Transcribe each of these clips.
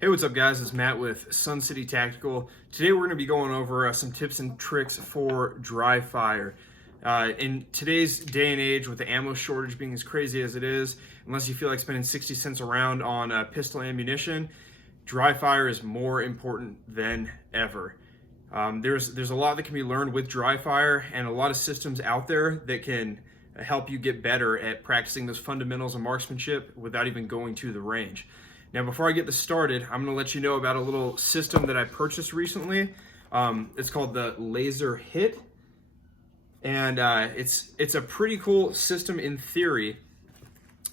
Hey, what's up, guys? It's Matt with Sun City Tactical. Today we're going to be going over some tips and tricks for dry fire. In today's day and age, with the ammo shortage being as crazy as it is, unless you feel like spending 60 cents a round on pistol ammunition, dry fire is more important than ever. There's a lot that can be learned with dry fire, and a lot of systems out there that can help you get better at practicing those fundamentals of marksmanship without even going to the range. Now, before I get this started, I'm going to let you know about a little system that I purchased recently. It's called the Laser Hit, and it's a pretty cool system in theory.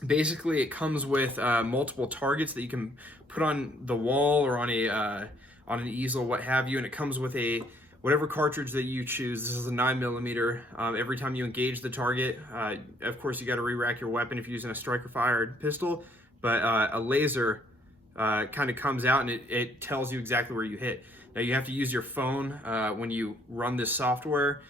Basically, it comes with multiple targets that you can put on the wall or on an easel, what have you, and it comes with whatever cartridge that you choose. This is a 9mm. Every time you engage the target, of course, you got to re-rack your weapon if you're using a striker fired pistol. But a laser kind of comes out and it tells you exactly where you hit. Now you have to use your phone when you run this software,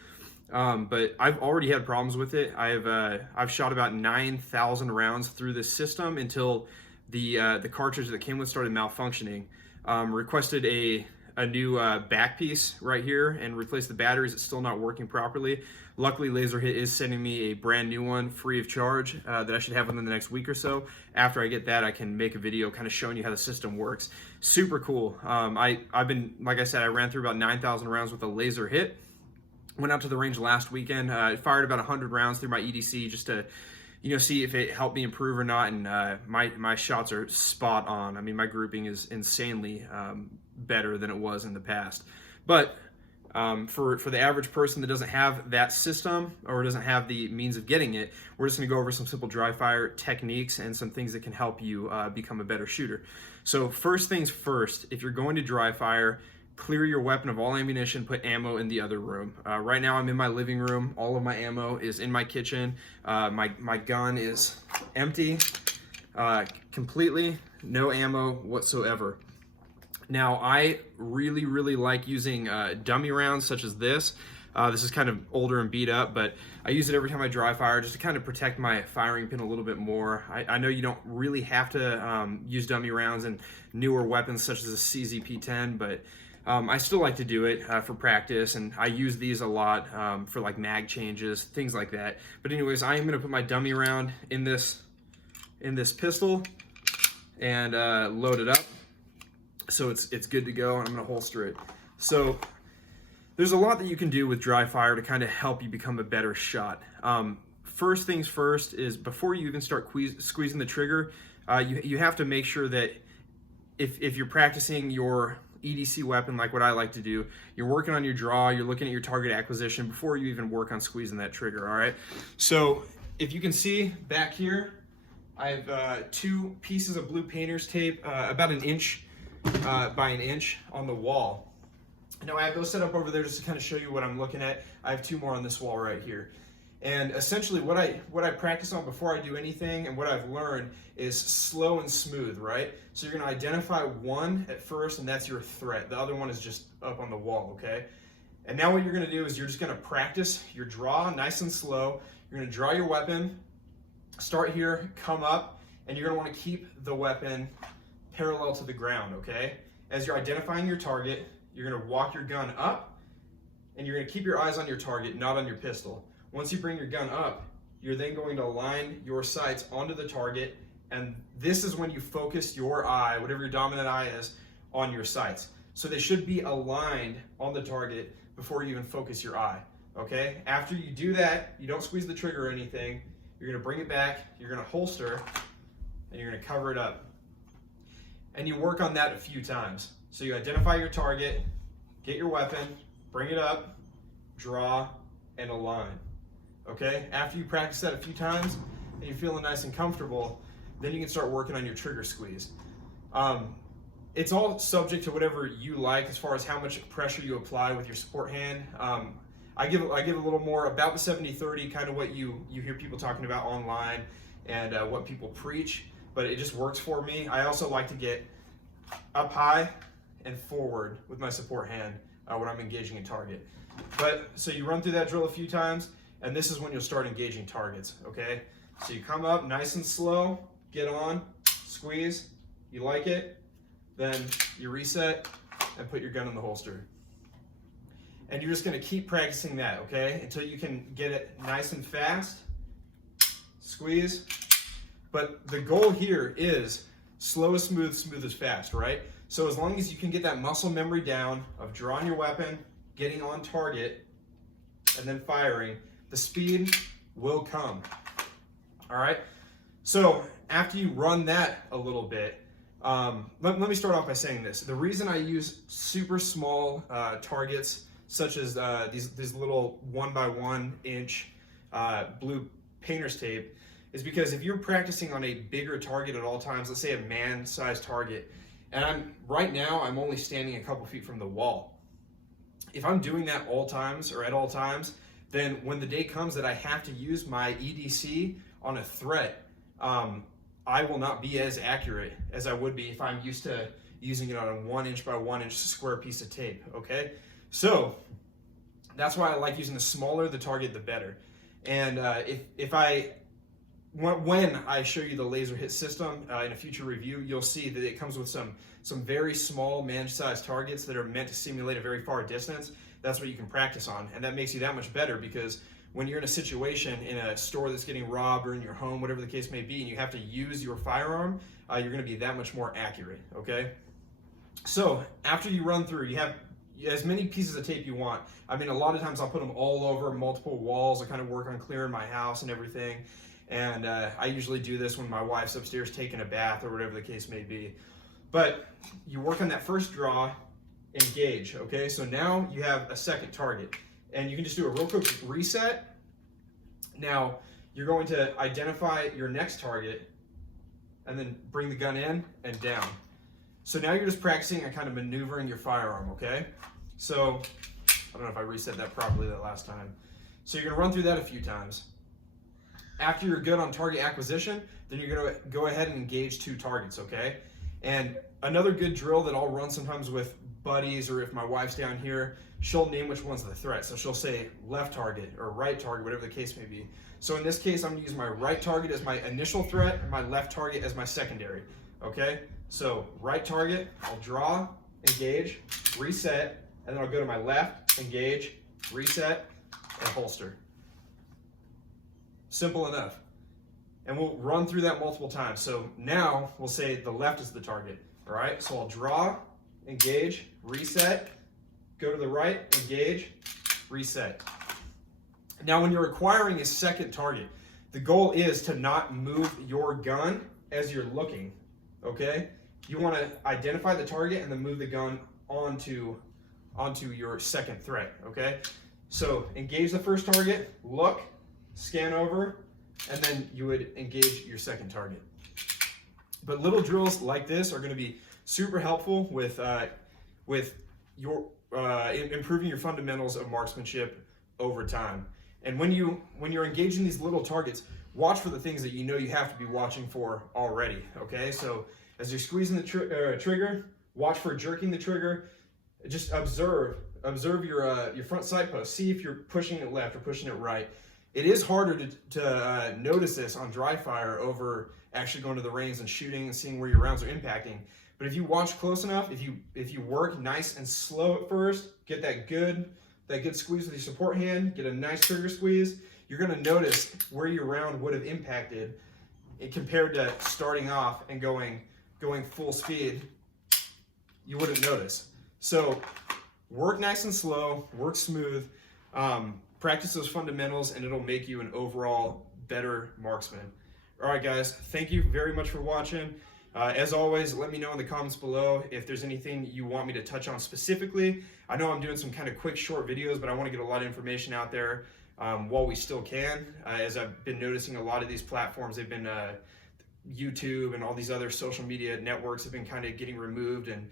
but I've already had problems with it. I've shot about 9,000 rounds through this system until the cartridge that came with started malfunctioning. Requested a new back piece right here and replace the batteries. It's still not working properly. Luckily, Laser Hit is sending me a brand new one free of charge that I should have within the next week or so. After I get that, I can make a video kind of showing you how the system works. Super cool. I've been, like I said, I ran through about 9,000 rounds with a Laser Hit. Went out to the range last weekend. Fired about 100 rounds through my EDC just to see if it helped me improve or not, and my shots are spot on. I mean, my grouping is insanely better than it was in the past. But for the average person that doesn't have that system or doesn't have the means of getting it, we're just going to go over some simple dry fire techniques and some things that can help you become a better shooter. So first things first, if you're going to dry fire, clear your weapon of all ammunition, put ammo in the other room. Right now I'm in my living room. All of my ammo is in my kitchen. My gun is empty completely, no ammo whatsoever. Now I really like using dummy rounds such as this. This is kind of older and beat up, but I use it every time I dry fire just to kind of protect my firing pin a little bit more. I know you don't really have to use dummy rounds in newer weapons such as a CZP-10, but I still like to do it for practice, and I use these a lot for like mag changes, things like that. But anyways, I am going to put my dummy round in this pistol and load it up so it's good to go, and I'm going to holster it. So there's a lot that you can do with dry fire to kind of help you become a better shot. First things first is before you even start squeezing the trigger, you have to make sure that if you're practicing your EDC weapon, like what I like to do, you're working on your draw, you're looking at your target acquisition before you even work on squeezing that trigger, all right? So if you can see back here, I have two pieces of blue painter's tape, about an inch by an inch on the wall. Now I have those set up over there just to kind of show you what I'm looking at. I have two more on this wall right here. And essentially what I practice on before I do anything, and what I've learned, is slow and smooth, right? So you're gonna identify one at first, and that's your threat. The other one is just up on the wall, okay? And now what you're gonna do is you're just gonna practice your draw nice and slow. You're gonna draw your weapon, start here, come up, and you're gonna wanna keep the weapon parallel to the ground, okay? As you're identifying your target, you're gonna walk your gun up, and you're gonna keep your eyes on your target, not on your pistol. Once you bring your gun up, you're then going to align your sights onto the target, and this is when you focus your eye, whatever your dominant eye is, on your sights. So they should be aligned on the target before you even focus your eye, okay? After you do that, you don't squeeze the trigger or anything. You're gonna bring it back, you're gonna holster, and you're gonna cover it up. And you work on that a few times. So you identify your target, get your weapon, bring it up, draw, and align. Okay, after you practice that a few times and you're feeling nice and comfortable, then you can start working on your trigger squeeze. It's all subject to whatever you like as far as how much pressure you apply with your support hand. I give a little more about the 70-30, kind of what you hear people talking about online and what people preach, but it just works for me. I also like to get up high and forward with my support hand when I'm engaging a target. But so you run through that drill a few times, and this is when you'll start engaging targets, okay? So you come up nice and slow, get on, squeeze, you like it, then you reset and put your gun in the holster. And you're just gonna keep practicing that, okay? Until you can get it nice and fast. Squeeze. But the goal here is slow is smooth, smooth is fast, right? So as long as you can get that muscle memory down of drawing your weapon, getting on target, and then firing, the speed will come. All right? So after you run that a little bit, let me start off by saying this. The reason I use super small targets, such as these little 1x1 inch blue painter's tape, is because if you're practicing on a bigger target at all times, let's say a man-sized target, and right now I'm only standing a couple feet from the wall. If I'm doing that all times or at all times, then when the day comes that I have to use my EDC on a threat, I will not be as accurate as I would be if I'm used to using it on a 1 inch by 1 inch square piece of tape, okay? So that's why I like using the smaller the target, the better. And when I show you the laser hit system in a future review, you'll see that it comes with some very small man-sized targets that are meant to simulate a very far distance. That's what you can practice on, and that makes you that much better, because when you're in a situation in a store that's getting robbed or in your home, whatever the case may be, and you have to use your firearm, you're going to be that much more accurate, okay? So after you run through, you have as many pieces of tape you want. I mean, a lot of times I'll put them all over multiple walls. I kind of work on clearing my house and everything. And I usually do this when my wife's upstairs taking a bath or whatever the case may be. But you work on that first draw, engage, okay? So now you have a second target. And you can just do a real quick reset. Now, you're going to identify your next target and then bring the gun in and down. So now you're just practicing and kind of maneuvering your firearm, okay? So, I don't know if I reset that properly that last time. So you're gonna run through that a few times. After you're good on target acquisition, then you're gonna go ahead and engage 2 targets, okay? And another good drill that I'll run sometimes with buddies, or if my wife's down here, she'll name which one's the threat. So she'll say left target or right target, whatever the case may be. So in this case, I'm gonna use my right target as my initial threat and my left target as my secondary, okay? So right target, I'll draw, engage, reset, and then I'll go to my left, engage, reset, and holster. Simple enough. And we'll run through that multiple times. So now we'll say the left is the target, all right? So I'll draw, engage, reset, go to the right, engage, reset. Now when you're acquiring a second target, the goal is to not move your gun as you're looking, okay? You want to identify the target and then move the gun onto your second threat, okay? So engage the first target, look, scan over, and then you would engage your second target. But little drills like this are going to be super helpful with your improving your fundamentals of marksmanship over time. And when you're engaging these little targets, watch for the things that you know you have to be watching for already, okay? So as you're squeezing the trigger, watch for jerking the trigger. Just observe your front sight post. See if you're pushing it left or pushing it right. It is harder to notice this on dry fire over actually going to the range and shooting and seeing where your rounds are impacting. But if you watch close enough, if you work nice and slow at first, get that good squeeze with your support hand, get a nice trigger squeeze, you're going to notice where your round would have impacted compared to starting off and going full speed. You wouldn't notice. So work nice and slow, work smooth, practice those fundamentals, and it'll make you an overall better marksman. All right, guys, thank you very much for watching. As always, let me know in the comments below if there's anything you want me to touch on specifically. I know I'm doing some kind of quick, short videos, but I want to get a lot of information out there while we still can. As I've been noticing, a lot of these platforms, they've been YouTube and all these other social media networks have been kind of getting removed, and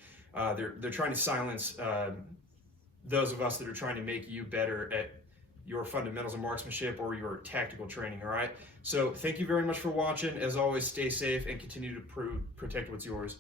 they're trying to silence those of us that are trying to make you better at your fundamentals of marksmanship or your tactical training, all right? So thank you very much for watching. As always, stay safe and continue to protect what's yours.